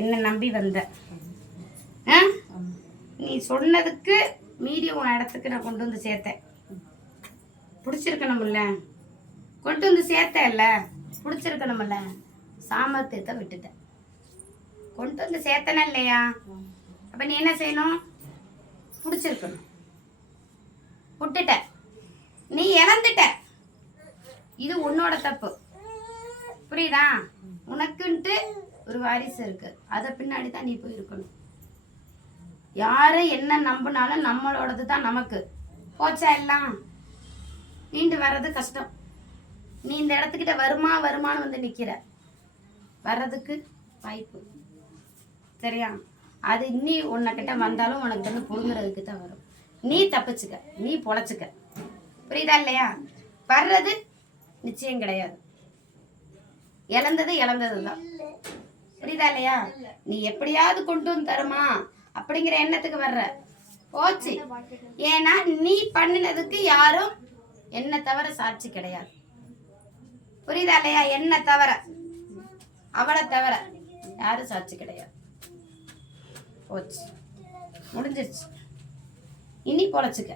என்ன நம்பி வந்த. நீ சொன்னதுக்கு மீறி உன் இடத்துக்கு நான் கொண்டு வந்து சேர்த்தேன். பிடிச்சிருக்கணும்ல, கொண்டு வந்து சேர்த்தேன்ல, பிடிச்சிருக்கணும்ல. சாமர்த்தியத்தை விட்டுட்டேன். கொண்டு வந்து சேர்த்தனா இல்லையா? அப்ப நீ என்ன செய்யணும்? பிடிச்சிருக்கணும். விட்டுட்ட, நீ இழந்துட்ட. இது உன்னோட தப்பு. புரியுதா? உனக்குன்ட்டு ஒரு வாரிசு இருக்கு, அதை பின்னாடி தான் நீ போயிருக்கணும். யாரை என்ன நம்பினாலும் நம்மளோடது தான் நமக்கு. போச்சா எல்லாம்? மீண்டு வர்றது கஷ்டம். நீ இந்த இடத்துக்கிட்ட வருமானு வந்து நிக்கிற, வர்றதுக்கு வாய்ப்பு சரியா? அது நீ உன்கிட்ட வந்தாலும் உனக்கு வந்து புடுங்குறதுக்கு தான் வரும். நீ தப்பிச்சுக்க, நீ பொழைச்சுக்க. புரியுதா இல்லையா? வர்றது நிச்சயம் கிடையாது. இழந்தது தான். புரியுதா இல்லையா? நீ எப்படியாவது கொண்டு வந்து தருமா அப்படிங்கிற எண்ணத்துக்கு வர்ற, போச்சு. ஏன்னா நீ பண்ணினதுக்கு யாரும் என்ன தவிர சாட்சி கிடையாது. புரியுதா இல்லையா? என்ன தவிர, அவளை தவிர யாரும் சாட்சி கிடையாது. போச்சு, முடிஞ்சிருச்சு. இனி பொழைச்சுக்க.